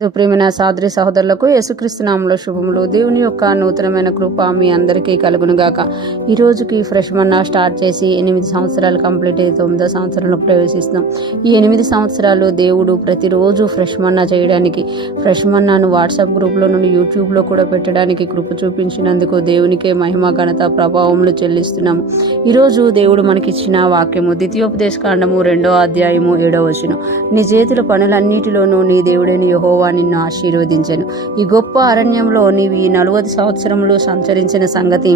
ప్రియమైన సోదరి సహోదరులకు యేసుక్రీస్తు నామములో శుభములు. దేవుని యొక్క నూతనమైన కృప మీ అందరికీ కలుగును గాక. ఈ రోజుకి ఫ్రెష్ మన్నా స్టార్ట్ చేసి 8 సంవత్సరాలు కంప్లీట్ అయ్యి 9వ సంవత్సరంలో ప్రవేశిస్తాం. ఈ 8 సంవత్సరాలు దేవుడు ప్రతిరోజు ఫ్రెష్ మన్నా చేయడానికి, ఫ్రెష్ మన్నాను వాట్సాప్ గ్రూప్లో నుండి యూట్యూబ్లో కూడా పెట్టడానికి కృప చూపించినందుకు దేవునికే మహిమ ఘనత ప్రభావములు చెల్లిస్తున్నాము. ఈరోజు దేవుడు మనకిచ్చిన వాక్యము ద్వితీయోపదేశకాండము 2వ అధ్యాయము 7వ వచనం. నీ చేతుల పనులన్నిటిలోనూ నీ దేవుడైన యెహోవా నిన్ను ఆశీర్వదించెను. ఈ గొప్ప అరణ్యంలో నీవు ఈ 40 సంవత్సరములు సంచరించిన సంగతి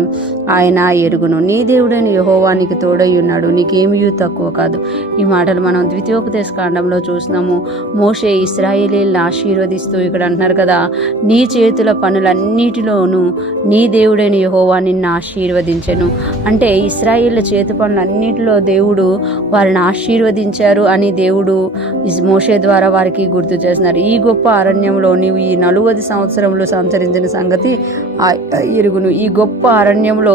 ఆయన ఎరుగును. నీ దేవుడైన యెహోవా నీకు తోడై ఉన్నాడు, నీకేమీ తక్కువ కాదు. ఈ మాటలు మనం ద్వితీయోపదేశ కాండంలో చూసినాము. మోషే ఇశ్రాయేలీయులను ఆశీర్వదిస్తూ ఇక్కడ అంటున్నారు కదా, నీ చేతుల పనులన్నిటిలోనూ నీ దేవుడైన యెహోవా నిన్ను ఆశీర్వదించెను. అంటే ఇశ్రాయేళ్ల చేతి పనులన్నిటిలో దేవుడు వారిని ఆశీర్వదించారు అని దేవుడు మోషే ద్వారా వారికి గుర్తు చేస్తున్నారు. ఈ గొప్ప అరణ్యంలో నీవు ఈ 40 సంవత్సరములు సంచరించిన సంగతి ఎరుగును. ఈ గొప్ప అరణ్యంలో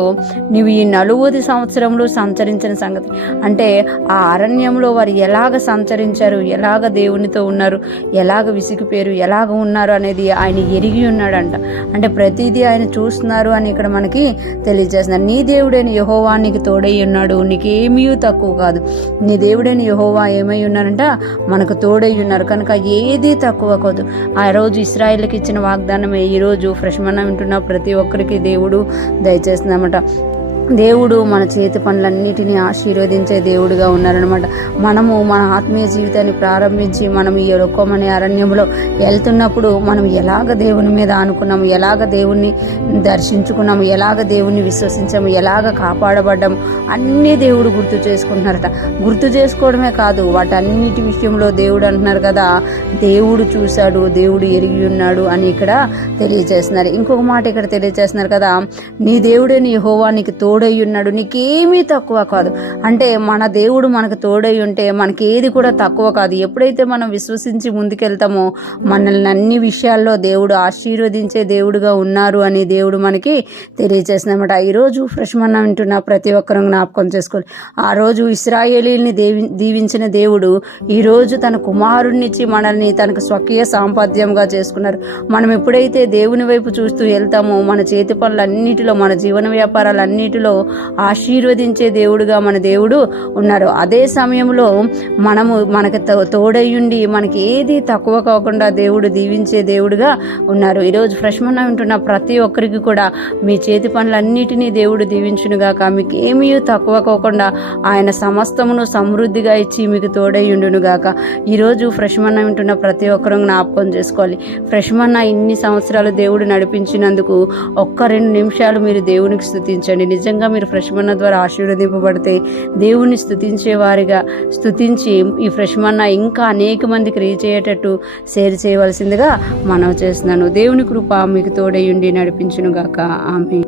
నీవు ఈ 40 సంవత్సరములు సంచరించిన సంగతి అంటే ఆ అరణ్యంలో వారు ఎలాగ సంచరించారు, ఎలాగ దేవునితో ఉన్నారు, ఎలాగ విసిగిపోయారు, ఎలాగ ఉన్నారు అనేది ఆయన ఎరిగి ఉన్నాడంట. అంటే ప్రతిదీ ఆయన చూస్తున్నారు అని ఇక్కడ మనకి తెలియజేస్తున్నారు. నీ దేవుడైన యెహోవా నీకు తోడై ఉన్నాడు, నీకేమీ తక్కువ కాదు. నీ దేవుడైన యెహోవా ఏమై ఉన్నారంట, మనకు తోడై ఉన్నారు కనుక ఏది తక్కువ కాదు. ఆ రోజు ఇశ్రాయేలుకి ఇచ్చిన వాగ్దానమే ఈ రోజు ఫ్రెష్ మన్నా వింటున్న ప్రతి ఒక్కరికి దేవుడు దయచేస్తున్నామట. దేవుడు మన చేతి పనులన్నిటినీ ఆశీర్వదించే దేవుడిగా ఉన్నారనమాట. మనము మన ఆత్మీయ జీవితాన్ని ప్రారంభించి మనం ఈ రొక్కమనే అరణ్యంలో వెళ్తున్నప్పుడు మనం ఎలాగ దేవుని మీద ఆనుకున్నాము, ఎలాగ దేవుణ్ణి దర్శించుకున్నాము, ఎలాగ దేవుణ్ణి విశ్వసించాము, ఎలాగ కాపాడబడ్డాము అన్నీ దేవుడు గుర్తు చేసుకుంటున్నారట. గుర్తు చేసుకోవడమే కాదు, వాటన్నిటి విషయంలో దేవుడు అంటున్నారు కదా, దేవుడు చూశాడు, దేవుడు ఎరిగి ఉన్నాడు అని ఇక్కడ తెలియజేస్తున్నారు. ఇంకొక మాట ఇక్కడ తెలియజేస్తున్నారు కదా, నీ దేవుడైన యెహోవా నీకు తోడై ఉన్నాడు, నీకేమీ తక్కువ కాదు. అంటే మన దేవుడు మనకు తోడై ఉంటే మనకి ఏది కూడా తక్కువ కాదు. ఎప్పుడైతే మనం విశ్వసించి ముందుకెళ్తామో మనల్ని అన్ని విషయాల్లో దేవుడు ఆశీర్వదించే దేవుడుగా ఉన్నారు అని దేవుడు మనకి తెలియజేస్తున్నమాట. ఈరోజు ఫ్రెష్ మన్నా వింటున్న ప్రతి ఒక్కరూ జ్ఞాపకం చేసుకోవాలి. ఆ రోజు ఇశ్రాయేలీల్ని దీవించిన దేవుడు ఈ రోజు తన కుమారుణ్ణిచ్చి మనల్ని తనకు స్వకీయ సాంపాద్యంగా చేసుకున్నారు. మనం ఎప్పుడైతే దేవుని వైపు చూస్తూ వెళ్తామో మన చేతి పనులన్నిటిలో, మన జీవన వ్యాపారాలన్నిటిలో ఆశీర్వదించే దేవుడుగా మన దేవుడు ఉన్నారు. అదే సమయంలో మనకు తోడయ్యుండి మనకి ఏది తక్కువ కాకుండా దేవుడు దీవించే దేవుడుగా ఉన్నారు. ఈరోజు ఫ్రెష్ మన్నా వింటున్న ప్రతి ఒక్కరికి కూడా మీ చేతి పనులన్నిటినీ దేవుడు దీవించునుగాక. మీకు ఏమీ తక్కువ కాకుండా ఆయన సమస్తమును సమృద్ధిగా ఇచ్చి మీకు తోడయ్యుండునుగాక. ఈరోజు ఫ్రెష్ మన్నా వింటున్న ప్రతి ఒక్కరూ జ్ఞాపకం చేసుకోవాలి. ఫ్రెష్ మన్నా ఇన్ని సంవత్సరాలు దేవుడు నడిపించినందుకు 1-2 నిమిషాలు మీరు దేవునికి స్తుతించండి. నిజంగా మీరు ఫ్రెష్ మన్నా ద్వారా ఆశీర్వదింపబడితే దేవుని స్తుతించే వారిగా స్తుతించి ఈ ఫ్రెష్ మన్నా ఇంకా అనేక మందికి రీచ్ అయ్యేటట్టు షేర్ చేయవలసిందిగా మనవి చేస్తున్నాను. దేవుని కృప మీకు తోడై ఉండి నడిపించునుగాక. ఆమేన్.